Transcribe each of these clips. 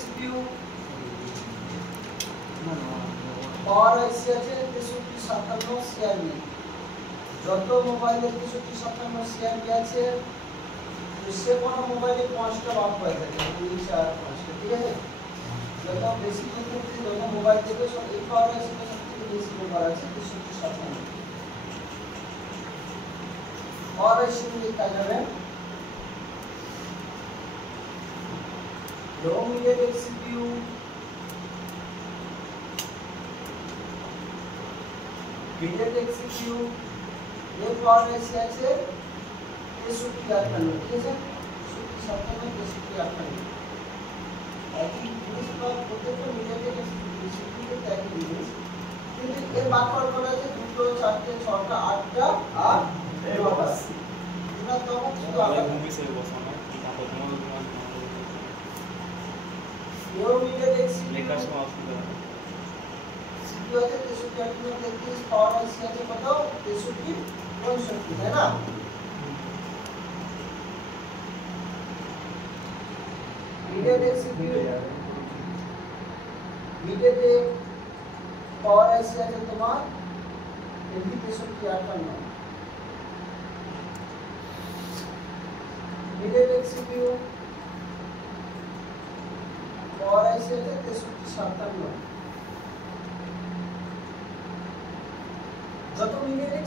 CPU পাওয়ার আইসি আছে 6357 CRB. যত মোবাইলে 6357 সিআরবি আছে সে কোনো মোবাইলে 5টা বাপ পাই থাকে 5টা, ঠিক আছে। যত বেশি ক্ষেত্রে যত মোবাইল থেকে সব এই পাওয়ার আইসিটা সবথেকে বেশি ব্যবহার আছে 6357। পাওয়ার আইসি গুলি কাজ হবে লো মিডিয়াটেক সিপিইউ, মিডিয়াটেক সিপিইউ এর পাওয়ার আইসি আছে 6358, ঠিক আছে। 6357 একই জিনিস পাওয়ার প্রত্যেকটা মিডিয়াটেক সিপিইউ তে একই জিনিস, কিন্তু এর বাক্যর করা আছে 2, 4, 6টা, 8টা আর 9টা। এটা তখন শুধু আলাদা ভূমি সে বসানো কি কাজ তোমার লো মিডিয়াটেক সিপিইউ লেখার সময় অসুবিধা হয়। সিপিইউ আছে 6333, পাওয়ার আইসি আছে কত 6365, তাই না। মিডিয়াটেক সিপিইউ মিডিয়াটেক পাওয়ার আইসি আছে তোমার 6358। মিডিয়াটেক সিপিইউ পাওয়ার আইসি আছে 6357। যত মিডিয়াটেক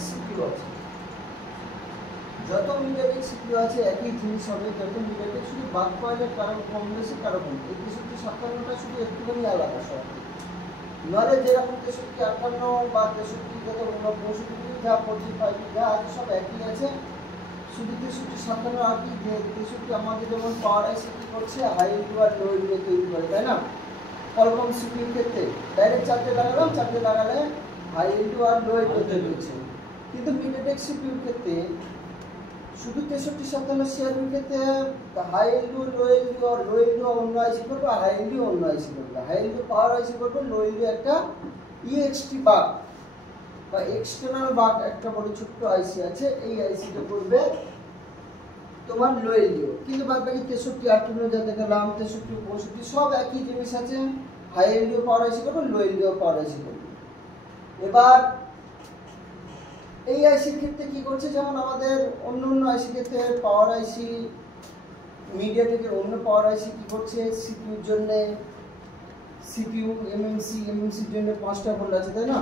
সিপিইউ আছে একই জিনিস হবে। যত মিডিয়াটেক শুধু বাদ পয়েন্টের কারণ কম বেশি কারণ কম, এই 6357টা শুধু একটুখানি আলাদা সব। নলে যেরকম 6358 বা 63 যত 65 যা 45 যা আছে সব একই আছে, শুধু 6357 আর কি যে 63 আমাদের যেমন পাওয়ার আইসি কি করছে high end R low and তৈরি করে, তাই না। কলকম সিপিইউ ক্ষেত্রে ডাইরেক্ট চার্জে লাগালে high end R low and তৈরি হচ্ছে, কিন্তু মিডিয়াটেক সিপিইউ ক্ষেত্রে শুধু 6357 সিআরবির ক্ষেত্রে হাই এলইউ লো এলইউ আর লো এলইউ অন্য আইসি করবে, হাই এলইউ অন্য আইসি করবে। হাই এলইউ পাওয়ার আইসি করবে, লো এলইউ একটা ইএক্সটি বাগ বা এক্সটার্নাল বাগ একটা বড় ছোট্ট আইসি আছে, এই আইসিটা করবে তোমার লো এলইউ। কিন্তু বাদ বাকি 6358 যা দেখালাম 63 65 সব একই জিনিস আছে, হাই এলইউ পাওয়ার আইসি করবে, লো এলইউ পাওয়ার আইসি করবে। এবার এই আইসির ক্ষেত্রে কি করছে, যেমন আমাদের অন্য আইসি ক্ষেত্রে পাওয়ার আইসি মিডিয়াটেকের অন্য পাওয়ার আইসি কি করছে সিপিইউর জন্য সিপিইউ এমএমসির জন্য 5টা ভোল্ট আছে, তাই না।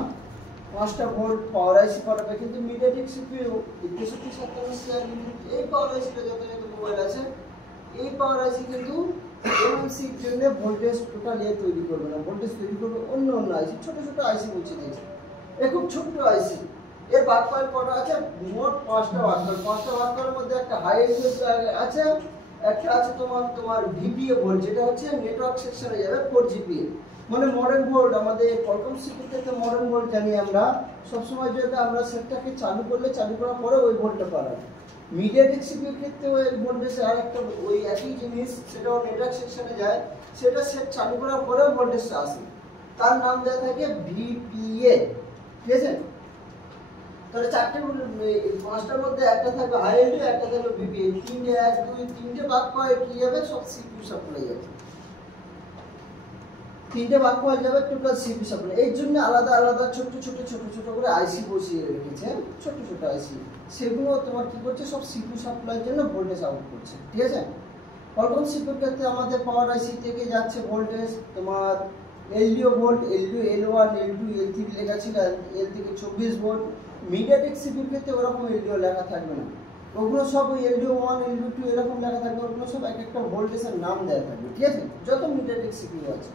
5টা ভোল্ট পাওয়ার আইসি পাঠাবে, কিন্তু মিডিয়াটেক সিপিইউ 6357 সিআরবি এই পাওয়ার আইসিটা যত মোবাইল আছে এই পাওয়ার আইসি কিন্তু এমএমসির জন্য ভোল্টেজ টোটাল তৈরি করবে না, ভোল্টেজ তৈরি করবে অন্য আইসি। ছোট আইসি বলছে দিয়েছে, এ খুব ছোট্ট আইসি। এর বাক কয়েল কটা আছে, মোট 5টা বাক কয়েল। 5টা বাক কয়েলের মধ্যে একটা হাই এলইউ আছে, একটা আছে তোমার ভিপিএ ভোল্ট, যেটা হচ্ছে নেটওয়ার্ক সেকশনে যাবে 4GPA, মানে মডার্ন ভোল্ট। আমাদের কলকম সিপিইউ তে মডার্ন ভোল্ট জানি আমরা, সব সময় যেটা আমরা সেটটাকে চালু করার পরে ওই ভোল্টটা পাবো। মিডিয়াটেক সিপিইউর ক্ষেত্রে ওই ভোল্টেজ আর একটা ওই একই জিনিস, সেটাও নেটওয়ার্ক সেকশনে যায়, সেটা সেট চালু করার পরে ভোল্টেজটা আসে, তার নাম দেওয়া থাকে ভিপিএ, ঠিক আছে। তাহলে 5টার মধ্যে একটা থাকবে হাই এলইউ, একটা থাকবে ভিপিএ, 3টে বাক কয়েল কি যাবে সব সিপিইউ সাপ্লাই যাবে, 3টে বাক কয়েল যাবে টোটাল সিপিইউ সাপ্লাই। এর জন্য আলাদা ছোট করে আইসি বসিয়ে রেখেছে, ছোট আইসি, সেগুলো তোমার কি করছে সব সিপিইউ সাপ্লাইয়ের জন্য ভোল্টেজ আউট করছে, ঠিক আছে। কলকম সিপিইউর ক্ষেত্রে আমাদের পাওয়ার আইসি থেকে যাচ্ছে ভোল্টেজ তোমার LDO volt, LDO L1 L2 L3 লেখা ছিল, L থেকে 24 ভোল্ট। মিডিয়াটেক সিপিইউর ক্ষেত্রে ওরকম এলডিও লেখা থাকবে না, ওগুলো সব ওই এলডিও 1 এলডিও 2 এরকম লেখা থাকবে, ওগুলো সব একটা ভোল্টেজের নাম দেওয়া থাকবে, ঠিক আছে। যত মিডিয়াটেক সিপিইউ আছে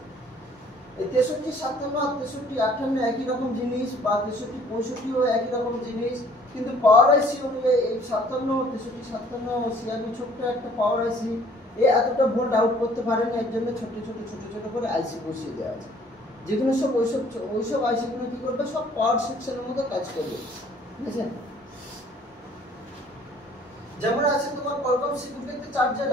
এই 6357 আর 6358 একই রকম জিনিস, বা 6365 ও একই রকম জিনিস, কিন্তু পাওয়ার আইসি অনুযায়ী এই 6357 সিআরবি ছোট্ট একটা পাওয়ার আইসি এতটা ভোল্ট আউট করতে পারে না, এর জন্য ছোট করে আইসি বসিয়ে দেওয়া আছে, যেগুলো সব ওইসব আইসিগুলো কি করবে সব পাওয়ার সেকশনের মতো কাজ করবে, ঠিক আছে। যেমন আছে তোমার কলকম সিপিইউ ক্ষেত্রে চার্জার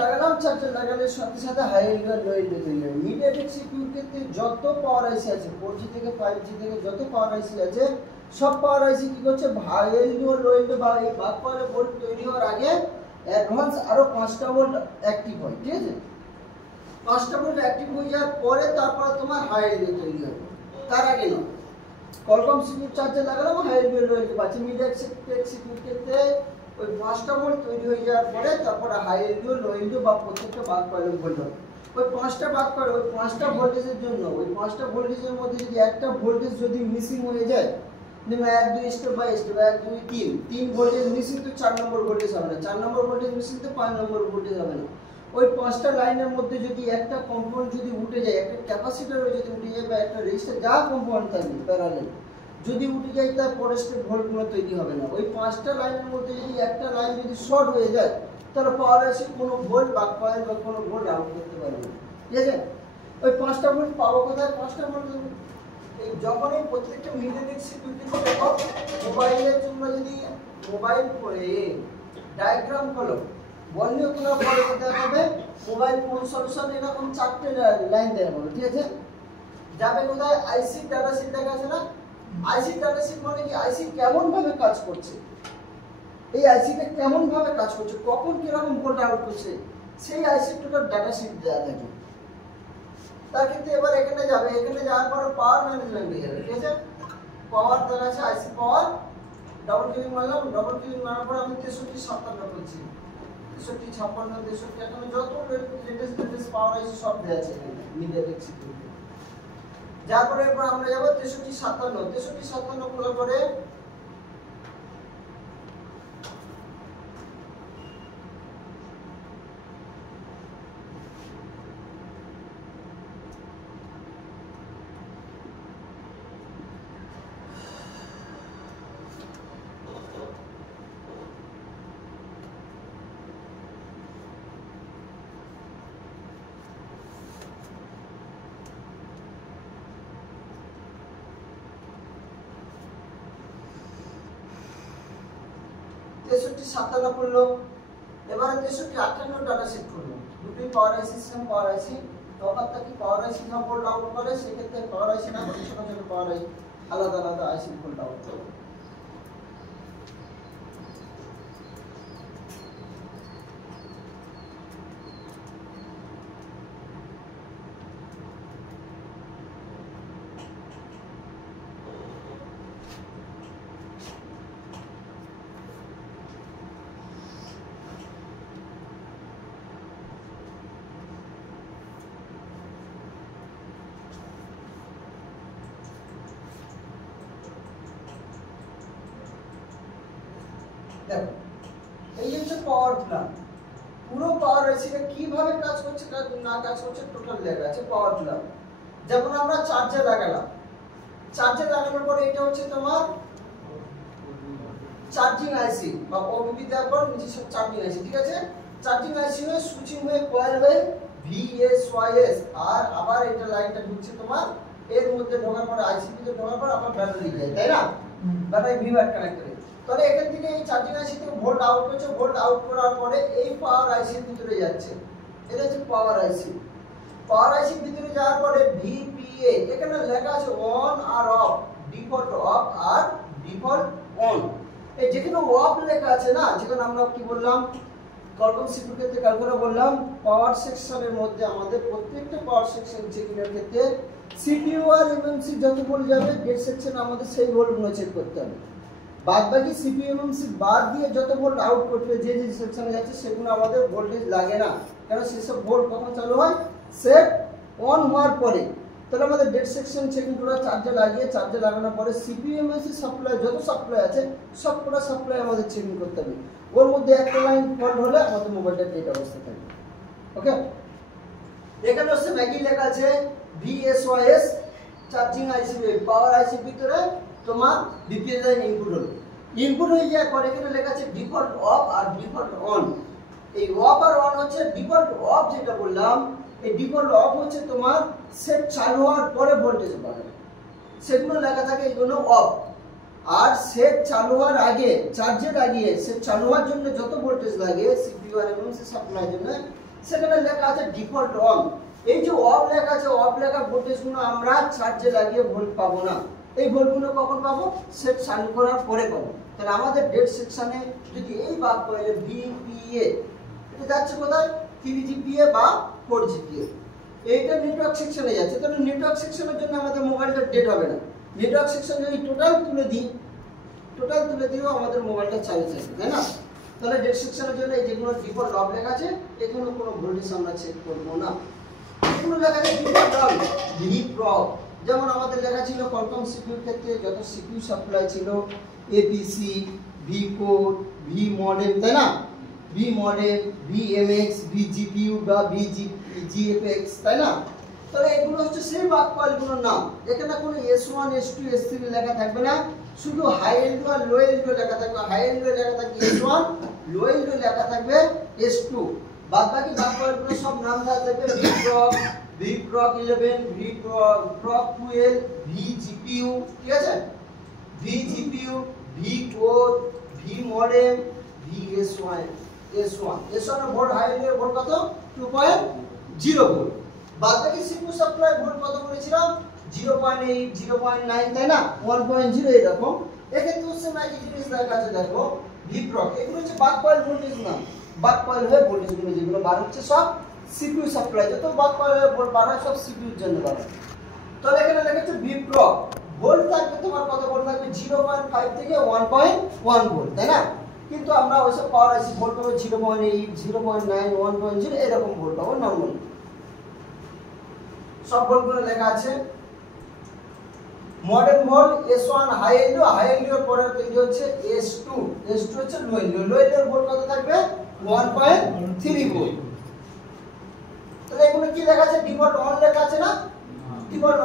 লাগালে সাথে হাই এলডিও আর লো এলডিও তৈরি হয়। মিডিয়াটেক সিপিইউ ক্ষেত্রে যত পাওয়ার আইসি আছে 4G থেকে 5G থেকে যত পাওয়ার আইসি আছে সব পাওয়ার আইসি কি করছে হাই এলডিও লো এলডিও বা এই বাক কয়েলে ভোল্ট তৈরি হওয়ার আগে অ্যাডভান্স আরো 5টা ভোল্ট অ্যাক্টিভ হয়, ঠিক আছে। 5টা ভোল্ট অ্যাক্টিভ হয়ে যাওয়ার পরে তারপরে তোমার হাই এলডিও তৈরি হবে, তার আগে না। কোয়ালকম সিপিইউ চার্জে লাগালাম, হাই এলডিও পাচ্ছি। মিডিয়াটেক সিপিইউর ক্ষেত্রে ওই 5টা ভোল্ট তৈরি হয়ে যাওয়ার পরে তারপরে হাই এলডিও, লো এলডিও বা প্রত্যেকটা বাক কয়েল ভোল্ট হবে। ওই 5টা বাক কয়েল, ওই 5টা ভোল্টেজের জন্য, ওই 5টা ভোল্টেজের মধ্যে যদি একটা ভোল্টেজ যদি মিসিং হয়ে যায়, যেমন 1 2 step by step, 1 2 3, 3 voltage missing তো 4 নম্বর ভোল্টেজ হবে না, 4 নম্বর ভোল্টেজ মিসিং তো 5 নম্বর ভোল্টেজ হবে না। ওই 5টা লাইনের মধ্যে যদি একটা কম্পোনেন্ট যদি উঠে যায়, একটা ক্যাপাসিটরও যদি উঠে যায় বা একটা রেজিস্টার, যা কম্পোনেন্ট থাকবে প্যারালাল যদি উঠে যায়, তার পরের স্টেপ ভোল্টগুলো তৈরি হবে না। ওই 5টা লাইনের মধ্যে যদি একটা লাইন যদি শর্ট হয়ে যায়, তাহলে পাওয়ার আসে কোনো ভোল্ট বাক কয়েল বা কোনো ভোল্ট আউট করতে পারবে না, ঠিক আছে? ওই 5টা ভোল্ট পাবো কোথায়? 5টা ভোল্ট এই যখনই প্রত্যেকটা মিডিয়াটেক সিপিইউ দেখো, মোবাইলের জন্য যদি মোবাইল করে ডায়াগ্রাম করো, বললেও তোমরা পরে দেখা হবে মোবাইল ফোন সলিউশন এরকম 4টে লাইন দেওয়া হবে, ঠিক আছে? যাবে কোথায়? আইসি ডাটা শিট দেখা আছে না? আইসি ডাটা শিট মানে কি? আইসি কেমন ভাবে কাজ করছে, এই আইসিটা কেমন ভাবে কাজ করছে, কখন কিরকম ভোল্ট আউট করছে, সেই আইসি টোটাল ডাটা শিট দেওয়া থাকে। তার ক্ষেত্রে এবার এখানে যাবে, এখানে যাওয়ার পর পাওয়ার ম্যানেজমেন্ট হয়ে যাবে, ঠিক আছে? পাওয়ার দেওয়া আছে, আইসি পাওয়ার, ডাবল ক্লিক মারলাম, ডাবল ক্লিক মারার পর আমি 63 57 করছি, 63 56 63, এখানে যত লেটেস্ট পাওয়ার আইসি সব দেওয়া আছে এখানে মিডিয়াটেক সিপিইউ। যারপরে এরপর আমরা যাব 63 57 খোলার পরে তেষট্টি 57 করলো। এবারে 63 58 ডাটা সেট করলো। দুটোই পাওয়ার আইসি সিস্টেম, পাওয়ার আইসি তফাৎটা কি? পাওয়ার আইসি যখন ভোল্ট আউট করে সেক্ষেত্রে পাওয়ার আইসি না, ছোট ছোট পাওয়ার আইসি আলাদা আলাদা আইসি ভোল্ট আউট করে। দেখো এই হচ্ছে পাওয়ার প্ল্যান, পুরো পাওয়ার আইসিটা কিভাবে কাজ করছে না কাজ করছে টোটাল লেখা আছে পাওয়ার প্ল্যান। যেমন আমরা চার্জে লাগালাম, চার্জে লাগানোর পরে এটা হচ্ছে তোমার চার্জিং আইসি বা ওবিপি দেওয়ার পর নিচে সব চার্জিং আইসি, ঠিক আছে? চার্জিং আইসি হয়ে সুইচিং হয়ে কয়েল হয়ে ভিএসওয়াইএস, আর আবার এটা লাইনটা ঢুকছে তোমার এর মধ্যে ঢোকার পরে আইসি ভিতরে ঢোকার পর আবার ব্যাটারি যায়, তাই না? ব্যাটারি ভিভার কানেক্ট করে, তাহলে এখান থেকে এই চার্জিং আইসি থেকে ভোল্ট আউট করছে, ভোল্ট আউট করার পরে এই পাওয়ার আইসির ভিতরে যাচ্ছে, এটা হচ্ছে পাওয়ার আইসি। পাওয়ার আইসির ভিতরে যাওয়ার পরে ভিপিএ, এখানে লেখা আছে অন আর অফ, ডিফল্ট অফ আর ডিফল্ট অন। এই যেখানে অফ লেখা আছে না, যেখানে আমরা কি বললাম কোয়ালকম সিপিইউ ক্ষেত্রে কাল করে বললাম পাওয়ার সেকশনের মধ্যে আমাদের প্রত্যেকটা পাওয়ার সেকশন চেকিংয়ের ক্ষেত্রে সিপিইউ আর এমএমসি যত ভোল্ট যাবে গেট সেকশনে আমাদের সেই ভোল্টগুলো চেক করতে হবে। বাদ বাকি সিপিইউ এমএমসি বাদ দিয়ে যত ভোল্ট আউট করবে যে যে সেকশনে যাচ্ছে সেগুলো আমাদের ভোল্টেজ লাগে না, কারণ সেসব ভোল্ট কখন চালু হয়? সেট অন হওয়ার পরে। তাহলে আমাদের ডেড সেকশন চেকিং পুরো চার্জে লাগিয়ে, চার্জে লাগানোর পরে সিপিইউ এমএমসি সাপ্লাই যত সাপ্লাই আছে সবকটা সাপ্লাই আমাদের চেকিং করতে হবে। ওর মধ্যে একটা লাইন ফল্ট হলে আমাদের মোবাইলটা ডেড অবস্থা থাকবে। ওকে, এখানে হচ্ছে ম্যাগি লেখা আছে ভিএসওয়াইএস চার্জিং আইসি পাওয়ার আইসি ভিতরে তোমার বিপিএস লাইন ইনপুট হলো। ইনপুট হয়ে যাওয়ার পরে এখানে লেখা আছে ডিফল্ট অফ আর ডিফল্ট অন। এই অফ আর অন হচ্ছে ডিফল্ট অফ, যেটা বললাম এই ডিফল্ট অফ হচ্ছে তোমার সেট চালু হওয়ার পরে ভোল্টেজ বাড়ে, সেগুলো লেখা থাকে এইগুলো অফ। আর সেট চালু হওয়ার আগে চার্জে লাগিয়ে সেট চালু হওয়ার জন্য যত ভোল্টেজ লাগে সিপিইউ আর এমএমসি সাপ্লাইয়ের জন্য সেখানে লেখা আছে ডিফল্ট অন। এই যে অফ লেখা আছে, অফ লেখা ভোল্টেজগুলো আমরা চার্জে লাগিয়ে ভোল্ট পাবো না, এই ভোল্টগুলো কখন পাবো? সেট চালু করার পরে পাবো। তাহলে আমাদের ডেড সেকশনে যদি এই বাদ কয়েলে ভিপিএ, এটা যাচ্ছে কোথায়? 3GPA বা 4GPA। এইটা নেটওয়ার্ক সেকশনে যাচ্ছে, তাহলে নেটওয়ার্ক সেকশনের জন্য আমাদের মোবাইলটা ডেড হবে না। নেটওয়ার্ক সেকশন যদি টোটাল তুলে দিও আমাদের মোবাইলটা চালু থাকবে, তাই না? তাহলে ডেড সেকশনের জন্য এই যেগুলো ডিফল্ট অফ লেখা আছে এখানে কোনো ভোল্টেজ আমরা চেক করবো না। এগুলো লেখা আছে ডিফল্ট অন ভি প্রপ, যেমন আমাদের লেখা ছিল কোয়ালকম সিপিইউর ক্ষেত্রে যত সিপিইউ সাপ্লাই ছিল APC, V code, V modem, তাই না? ভি মডেম, ভিএমএক্স, ভি জিপিইউ বা ভিজিএফএক্স, তাই না? তাহলে এগুলো হচ্ছে সেই বাক কয়েলগুলোর নাম। এখানে কোনো S1 S2 S3 লেখা থাকবে না, শুধু হাই এলডিও আর লো এলডিও লেখা থাকবে। হাই এলডিও লেখা থাকবে S1, লো এলডিও লেখা থাকবে S2। বাদ বাকি বাক কয়েলগুলো সব নাম দেওয়া থাকবে VPROC 11, VPROC 12, VGPU, ঠিক আছে? VGPU, V-Core, V-Modem, VS1 এর ভোল্ট হাই এর ভোল্ট কত 2.0 ভোল্ট। বাদ বাকি সিপিইউ সাপ্লাই ভোল্ট কত বলেছিলাম 0.8 0.9, তাই না? 1.0 এরকম। এক্ষেত্রে হচ্ছে একই জিনিস দেখা আছে, দেখো VPROC এগুলো হচ্ছে বাক কয়েল ভোল্টেজ না। বাক কয়েল হয়ে ভোল্টেজগুলো যেগুলো বার হচ্ছে সব সিপিইউ সাপ্লাই, যত বাক কয়েল ভোল্ট বার হয় সব সিপিইউর জন্য বার হয়। তাহলে এখানে লেখা আছে VPROC ভোল্ট থাকবে তোমার কত ভোল্ট থাকবে 0.5 থেকে 1.1 ভোল্ট, তাই না? কিন্তু আমরা ওইসব পাওয়ার আইসি ভোল্ট পাবো 0.8 0.9 1.0 এরকম ভোল্ট পাবো নরমাল। সব ভোল্টগুলো লেখা আছে। Modern volt S1 high LDO পরে এলডিও হচ্ছে S2 হচ্ছে লো এলডিও ভোল্ট কত থাকবে 1.3 ভোল্ট। তাহলে এগুলো কি লেখা আছে ডিফল্ট অন লেখা আছে না? ডিফল্ট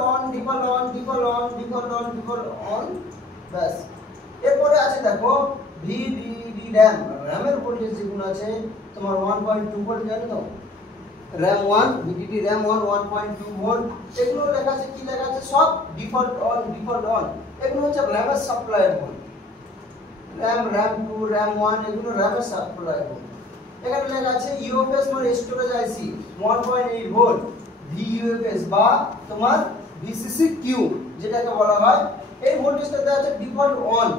অন বাস। এরপরে আছে দেখো VDD র্যামের ভোল্টেজ যেগুলো আছে তোমার 1.2 ভোল্ট, জানো তো? RAM 1 VDD RAM 1 1.2 volt. এগুলো লেখা আছে, কি লেখা আছে সব ডিফল্ট অন। এগুলো হচ্ছে র্যামের সাপ্লাইয়ের ভোল্ট। RAM 2 RAM 1 এগুলো র্যামের সাপ্লাইয়ের ভোল্ট। এখানে লেখা আছে UFS মানে স্টোরেজ আইসি 1.8 ভোল্ট, VUFS বা তোমার VCCQ যেটাকে বলা হয়, এই ভোল্টেজটা দেওয়া আছে ডিফল্ট অন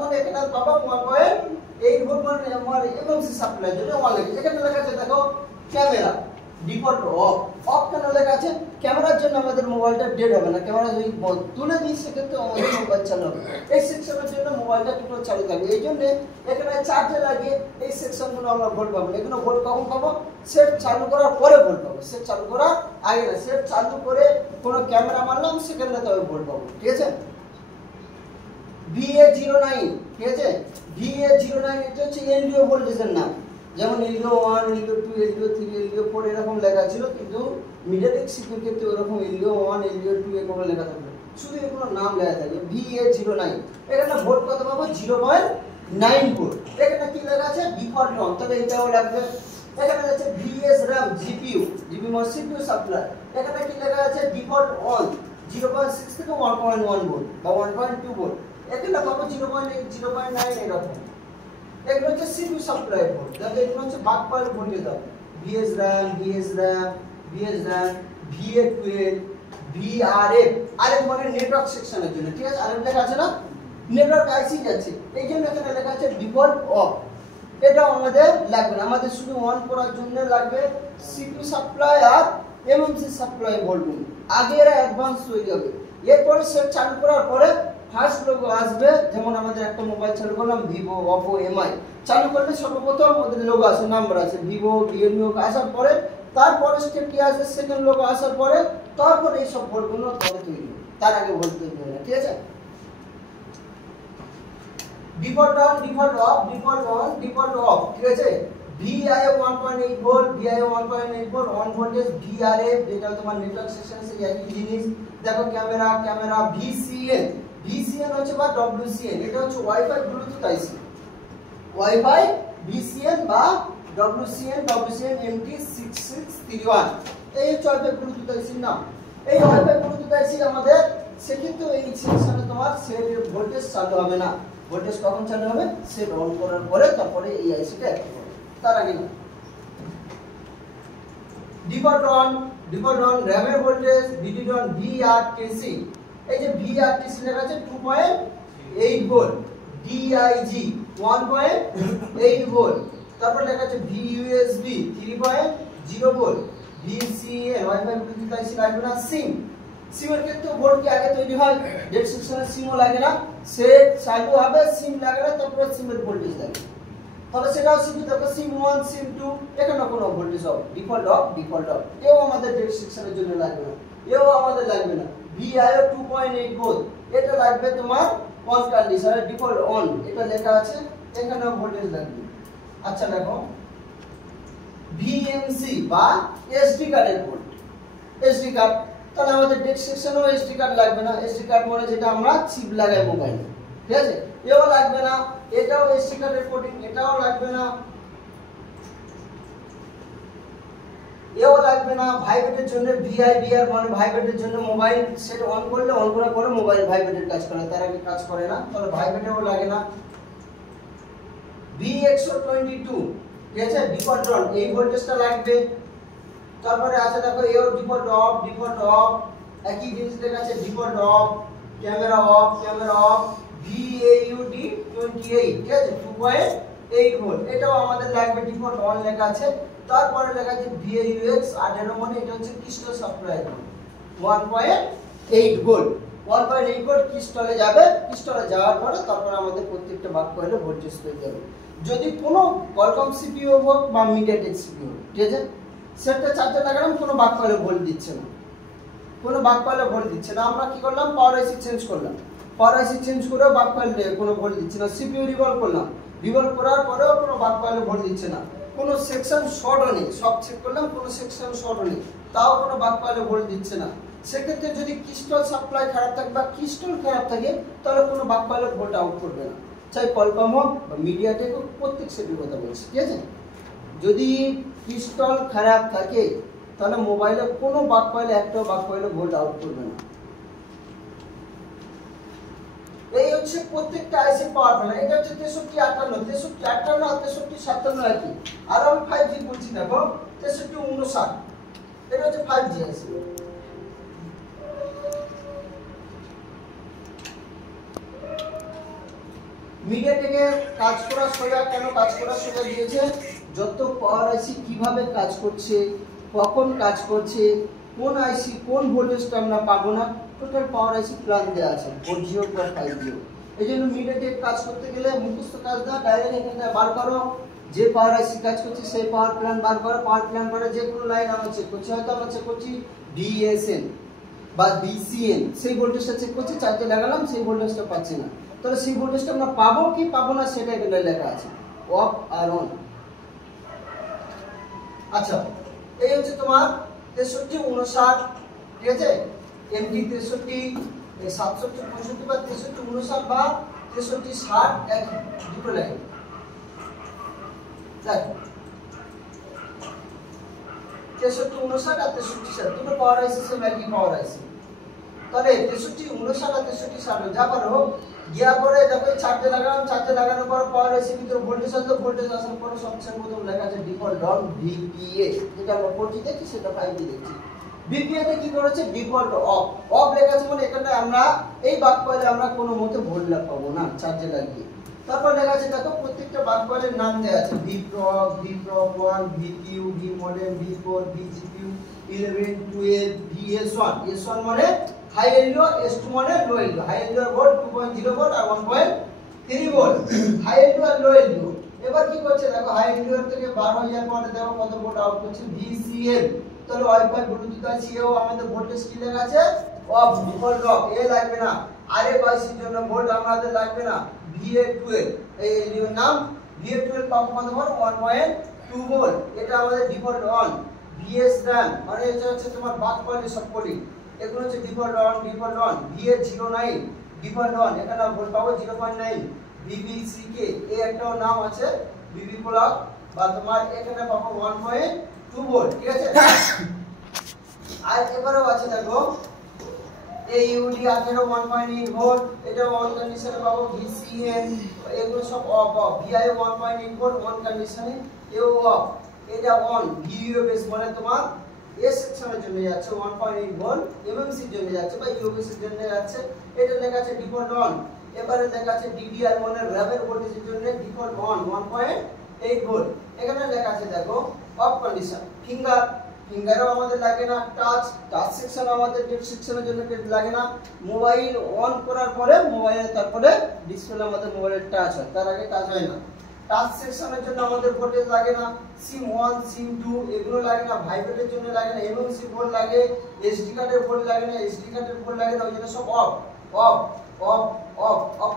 মানে এখানে পাবো 1.8 ভোল্ট মানে আমার এমএমসি সাপ্লাই যেটা অন লেখা। এখানে লেখা আছে দেখো ক্যামেরা ডিফল্ট অফ কেন লেখা আছে? ক্যামেরার জন্য আমাদের মোবাইলটা ডেড হবে না। ক্যামেরা যদি তুলে দিই সেক্ষেত্রে আমাদের মোবাইল চালু হবে। এই সেকশনের জন্য মোবাইলটা টোটাল চালু থাকবে। এই জন্য এখানে চার্জে লাগিয়ে এই সেকশনগুলো আমরা ভোল্ট পাবো না। এগুলো ভোল্ট কখন পাবো? সেট চালু করার পরে ভোল্ট পাবো, সেট চালু করার আগে না। সেট চালু করে কোনো ক্যামেরা মারলাম সেখানে তবে ভোল্ট পাবো, ঠিক আছে? VA09, ঠিক আছে? VA09 এটা হচ্ছে এলডিও ভোল্টেজের নাম। যেমন এলডিও 1 এলডিও 2 এলডিও 3 এলডিও 4 এরকম লেখা ছিল, কিন্তু মিডিয়াটেক সিপিইউর ক্ষেত্রে ওরকম এলডিও 1 এলডিও 2 এগুলো লেখা থাকবে, শুধু এগুলো নাম লেখা থাকবে। VA09 এখানে ভোল্ট কত পাবো 0.9 ভোল্ট। এখানে কি লেখা আছে ডিফল্ট অন, তাহলে এটাও লাগবে। এখানে আছে VSRAM GPU মানে সিপিইউ সাপ্লাই। এখানে কি লেখা আছে ডিফল্ট অন 0.6 থেকে 1.1 ভোল্ট বা 1.2 ভোল্ট। এখানে পাবো 0.8 0.9 এরকম। এগুলো হচ্ছে সিপিইউ সাপ্লাই ভোল্ট। দেখো এগুলো হচ্ছে বাক কয়েল ভোল্টেজ দাও VSRAM VA12 VRF মানে নেটওয়ার্ক সেকশনের জন্য, ঠিক আছে? আরেকটা লেখা আছে না নেটওয়ার্ক আইসি যাচ্ছে, এই জন্য এখানে লেখা আছে ডিফল্ট অফ। এটা আমাদের লাগবে না, আমাদের শুধু অন করার জন্য লাগবে সিপিইউ সাপ্লাই আর এমএমসি সাপ্লাই ভোল্টগুলো। আগে এরা অ্যাডভান্স তৈরি হবে, এরপরে সেট চালু করার পরে ফার্স্ট লোগো আসবে। যেমন আমাদের একটা মোবাইল চালু করলাম ভিভো, অপো, এমআই, চালু করলে সর্বপ্রথম ওদের লোগো আছে, নাম্বার আছে ভিভো, রিয়েলমি আসার পরে তারপরে স্টেপ কি আসে সেকেন্ড লোগো আসার পরে তারপরে এই সব ভোল্টগুলো পরে তৈরি হবে, তার আগে ভোল্ট তৈরি হবে না, ঠিক আছে? ডিফল্ট অন ডিফল্ট অফ, ঠিক আছে? VIO 1.8 volt, VIO 1.8 volt on voltage. VRF যেটা তোমার নেটওয়ার্ক সেকশন সেই একই জিনিস। দেখো ক্যামেরা VCN হচ্ছে বা WCN, এটা হচ্ছে ওয়াইফাই ব্লুটুথ আইসি। ওয়াইফাই VCN বা WCN MT6631, এই হচ্ছে ওয়াইফাই ব্লুটুথ আইসির নাম। এই ওয়াইফাই ব্লুটুথ আইসি আমাদের সে কিন্তু এই সেকশনে তোমার সেট ভোল্টেজ চালু হবে না। ভোল্টেজ কখন চালু হবে? সেট অন করার পরে তারপরে এই আইসিটা অ্যাক্টিভ হবে, তার আগে না। ডিফল্ট অন র‍্যামের ভোল্টেজ VDD অন VRTC। এই যে VRTC লেখা আছে 2.8 ভোল্ট, DIG 1.8 ভোল্ট, তারপর লেখা আছে VUSB 3.0 volt, VCN wifi bluetooth IC লাগবে না। সিমের ক্ষেত্রে বোর্ড কি আগে তৈরি হয়, ডেড সেকশনে সিমও লাগে না, সেট চালু হবে, সিম লাগে না, তারপরে সিমের ভোল্টেজ লাগে, তাহলে সেটাও সিপি দেখো সিম 1 সিম 2 এখানে কোনো ভোল্টেজ অফ ডিফল্ট অফ এও আমাদের ডেড সেকশনের জন্য লাগবে না, এও আমাদের লাগবে না। VIO 2.8 ভোল্ট এটা লাগবে তোমার অন কন্ডিশনে ডিফল্ট অন এটা লেখা আছে, এখানে ভোল্টেজ লাগবে। আচ্ছা দেখো VMC বা SD কার্ডের ভোল্ট, SD কার্ড তাহলে আমাদের ডেড সেকশনেও SD কার্ড লাগবে না, SD কার্ড মানে যেটা আমরা চিপ লাগাই মোবাইলে, ঠিক আছে, এও লাগবে না, এটাও SD কার্ডের পোর্টিং, এটাও লাগবে না, এও লাগবে না। ভাইব্রেটের জন্য VIBR মানে ভাইব্রেটের জন্য মোবাইল সেট অন করলে অন করার পরে মোবাইল ভাইব্রেটের কাজ করে, তার আগে কাজ করে না, তাহলে ভাইব্রেটেও লাগে না। V122 ঠিক আছে ডিফল্ট অন এই ভোল্টেজটা লাগবে। তারপরে আছে দেখো এও ডিফল্ট অফ একই জিনিস লেখা আছে default of, camera off VAUD 28 ঠিক আছে 2.8 ভোল্ট এটাও আমাদের লাগবে, ডিফল্ট অন লেখা আছে। তারপরে লেখা আছে VAUX 18 মানে এটা হচ্ছে ক্রিস্টাল সাপ্লাই 1.8 ভোল্ট 1.8 ভোল্ট ক্রিস্টালে যাবে, ক্রিস্টালে যাওয়ার পরে তারপর আমাদের প্রত্যেকটা বাক কয়েলে ভোল্টেজ তৈরি হবে। যদি কোনো কোয়ালকম সিপিইউ হোক বা মিডিয়াটেক সিপিইউ হোক ঠিক আছে, সেটটা চার্জে লাগালাম কোনো বাক কয়েলে ভোল্ট দিচ্ছে না, আমরা কি করলাম পাওয়ার আইসি চেঞ্জ করলাম, পাওয়ার আইসি চেঞ্জ করেও বাক কয়েলে কোনো ভোল্ট দিচ্ছে না, সিপিইউ রিভলভ করলাম, রিভলভ করার পরেও কোনো বাক কয়েলে ভোল্ট দিচ্ছে না, কোনো সেকশন শর্টও নেই, সব চেক করলাম কোনো সেকশন শর্টও নেই, তাও কোনো বাক কয়েলে ভোল্ট দিচ্ছে না। সেক্ষেত্রে যদি ক্রিস্টাল সাপ্লাই খারাপ থাকে বা ক্রিস্টাল খারাপ থাকে তাহলে কোনো বাক কয়েলে ভোল্ট আউট করবে না, চাই কোয়ালকম হোক বা মিডিয়াটেক হোক, প্রত্যেক সেটের কথা বলছি ঠিক আছে। যদি ক্রিস্টাল খারাপ থাকে তাহলে মোবাইলে কোনো বাক কয়েলে একটাও বাক কয়েলে ভোল্ট আউট করবে না। এই হচ্ছে প্রত্যেকটা আইসি পাওয়ার প্ল্যান। এটা হচ্ছে 6358 আর 6357 একই। আর আমি 5G বলছি দেখো 6359 এটা হচ্ছে 5G আইসি। মিডিয়াটেকের কাজ করা সোজা, কেন কাজ করা সোজা দিয়েছে, যত পাওয়ার আইসি কিভাবে কাজ করছে, কখন কাজ করছে, কোন আইসি কোন ভোল্টেজটা আমরা পাবো না, টোটাল পাওয়ার আইসি প্ল্যান দেওয়া আছে 4G বা 5G। এই জন্য মিডিয়াটেক কাজ করতে গেলে মুখস্থ কাজ না, ডাইরেক্ট এখানে বার করো, যে পাওয়ার আইসি কাজ করছে সেই পাওয়ার প্ল্যান বার করো, পাওয়ার প্ল্যান করে যে কোনো লাইন আমরা চেক করছি, হয়তো আমরা চেক করছি DSN বা BCN, সেই ভোল্টেজটা চেক করছি, চার্জে লাগালাম সেই ভোল্টেজটা পাচ্ছি না, তাহলে সেই ভোল্টেজটা আমরা পাবো কি পাবো না সেটা এখানে লেখা আছে অফ আর অন। আচ্ছা এই হচ্ছে তোমার 6359 ঠিক আছে, MT 63 এই 67 65 বা 63 59 বা 63 60 এক দুটো লাইন দেখো 63 59 আর 63 60 দুটো পাওয়ার আইসি সেম একই পাওয়ার আইসি, তাহলে 63 59 আর 63 60 যা পারো গিয়া পরে দেখো চার্জে লাগালাম, চার্জে লাগানোর পর পাওয়ার আইসি ভিতরে ভোল্টেজ আসলো, ভোল্টেজ আসার পরে সবচেয়ে প্রথম লেখা আছে ডিফল্ট অন VPA, যেটা আমরা 4G দেখছি সেটা 5G দেখছি। VPA তে কি করেছে ডিফল্ট অফ লেখা আছে, মানে এখানে আমরা এই বাক কয়েলে আমরা কোনো মতে ভোল্ট পাবো না চার্জে লাগিয়ে। তারপর লেখা আছে দেখো প্রত্যেকটা বাক কয়েলের নাম দেওয়া আছে VPROC 1 VQ VModem V4 VGPU 11 12 VS1 S1 মানে হাই এলডিও, S2 মানে low LDO, high LDO volt 2.0 volt আর 1.3 ভোল্ট, হাই এলডিও আর লো এলডিও। এবার কি করছে দেখো হাই এলডিও থেকে বার হয়ে যাওয়ার পরে দেখো কত ভোল্ট আউট করছে VCN, তাহলে ওয়াইফাই ব্লুটুথ আইসিও আমাদের ভোল্টেজ কি লেখা আছে অফ, ডিফল্ট অফ, এ লাগবে না। আরএফ আইসির জন্য ভোল্ট আমাদের লাগবে না, VA12 এই এলডিওর নাম VA12 পাবো কত ভোল্ট 1.2 ভোল্ট, এটা আমাদের ডিফল্ট অন। VSRAM মানে এটা হচ্ছে তোমার বাক কয়েলের সাপোর্টিং, এগুলো হচ্ছে default on. VA09 default on, এখানে ভোল্ট পাবো 0.9। BBCK এই একটাও নাম আছে BB ক্লক, বা তোমার এখানে পাবো 1.2 ভোল্ট ঠিক আছে। আর এবারেও আছে দেখো AUD 18 1.8 ভোল্ট, এটা অন কন্ডিশনে পাবো। VCN এগুলো সব অফ, VIO 1.8 ভোল্ট অন কন্ডিশনে, এও অফ, এটা অন। VUO বেস মানে তোমার এস সেকশনের জন্য যাচ্ছে 1.8 ভোল্ট, এমএমসি এর জন্য যাচ্ছে বা ইউবিএস এর জন্য যাচ্ছে, এটা লেখা আছে ডিফল্ট অন। এবারে লেখা আছে DDR মানে র‍্যাবের ভোল্টেজের জন্য ডিফল্ট অন 1.8 ভোল্ট, এখানে লেখা আছে দেখো অফ কন্ডিশন। ফিঙ্গারও আমাদের লাগে না, টাচ সেকশন আমাদের ডেট সেকশনের জন্য লাগে না। মোবাইল অন করার পরে মোবাইলে তারপরে ডিসপ্লে আমাদের মোবাইলের টাচ হয়, তার আগে টাচ হয় না। টাচ সেকশনের জন্য আমাদের ভোল্টেজ লাগে না, সিম 1 সিম 2 এগুলো লাগে না, ভাইব্রেটের জন্য লাগে না, এমএমসি বোর্ড লাগে, এসডি কার্ডের বোর্ড লাগে না, এসডি কার্ডের বোর্ড লাগে না, ওই জন্য সব of of of of of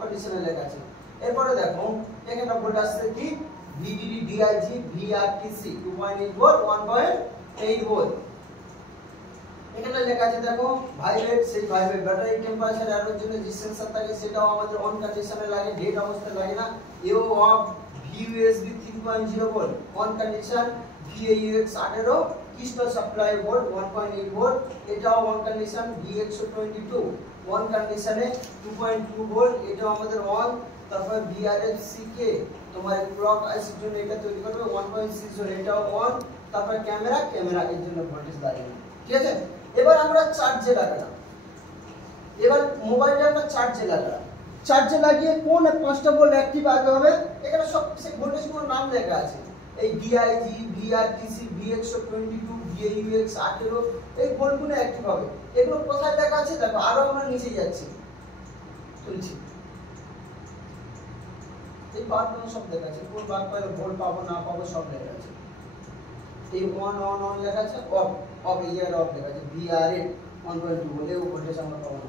কন্ডিশনে লেখা আছে। এরপরে দেখো এখানে ভোল্ট আসছে কি VDD DIG VRTC 2.8 volt 1.8 volt. এখানে লেখা আছে দেখো ভাইব্রেট, সেই ভাইব্রেট ব্যাটারি টেম্পারেচার এর জন্য যে সেন্সর থাকে সেটাও আমাদের অন কন্ডিশনে লাগে, ডেড অবস্থায় লাগে না। এও of, VUSB 3.0 volt on condition, VAUX 18 crystal supply volt 1.8 volt এটাও অন কন্ডিশন, VX22 অন কন্ডিশনে 2.2 ভোল্ট এটাও আমাদের অন। তারপর BRFCK তোমার ক্লক আইসির জন্য এটা তৈরি করবে 1.6 ভোল্ট এটাও অন। তারপর ক্যামেরা এর জন্য ভোল্টেজ লাগে, ঠিক আছে। এবার আমরা চার্জে লাগালাম, এবার মোবাইলটা আমরা চার্জে লাগালাম, চার্জে লাগিয়ে কোন পাঁচটা ভোল্ট অ্যাক্টিভ আগে হবে, এখানে সব ভোল্টেজগুলোর নাম লেখা আছে, এই DIG VRTC VX22 VAUX 18 এই ভোল্টগুলো অ্যাক্টিভ হবে। এগুলো কোথায় লেখা আছে দেখো, আরো আমরা নিচে যাচ্ছি তুলছি, এই বারগুলো সব লেখা আছে, কোন বার পাইলে ভোল্ট পাবো না পাবো সব লেখা আছে। এই অন অন অন লেখা আছে, অফ অফ ইয়ার অফ লেখা আছে, VRA 1.2 ভোল্টে ভোল্টেজ আমরা পাবো না।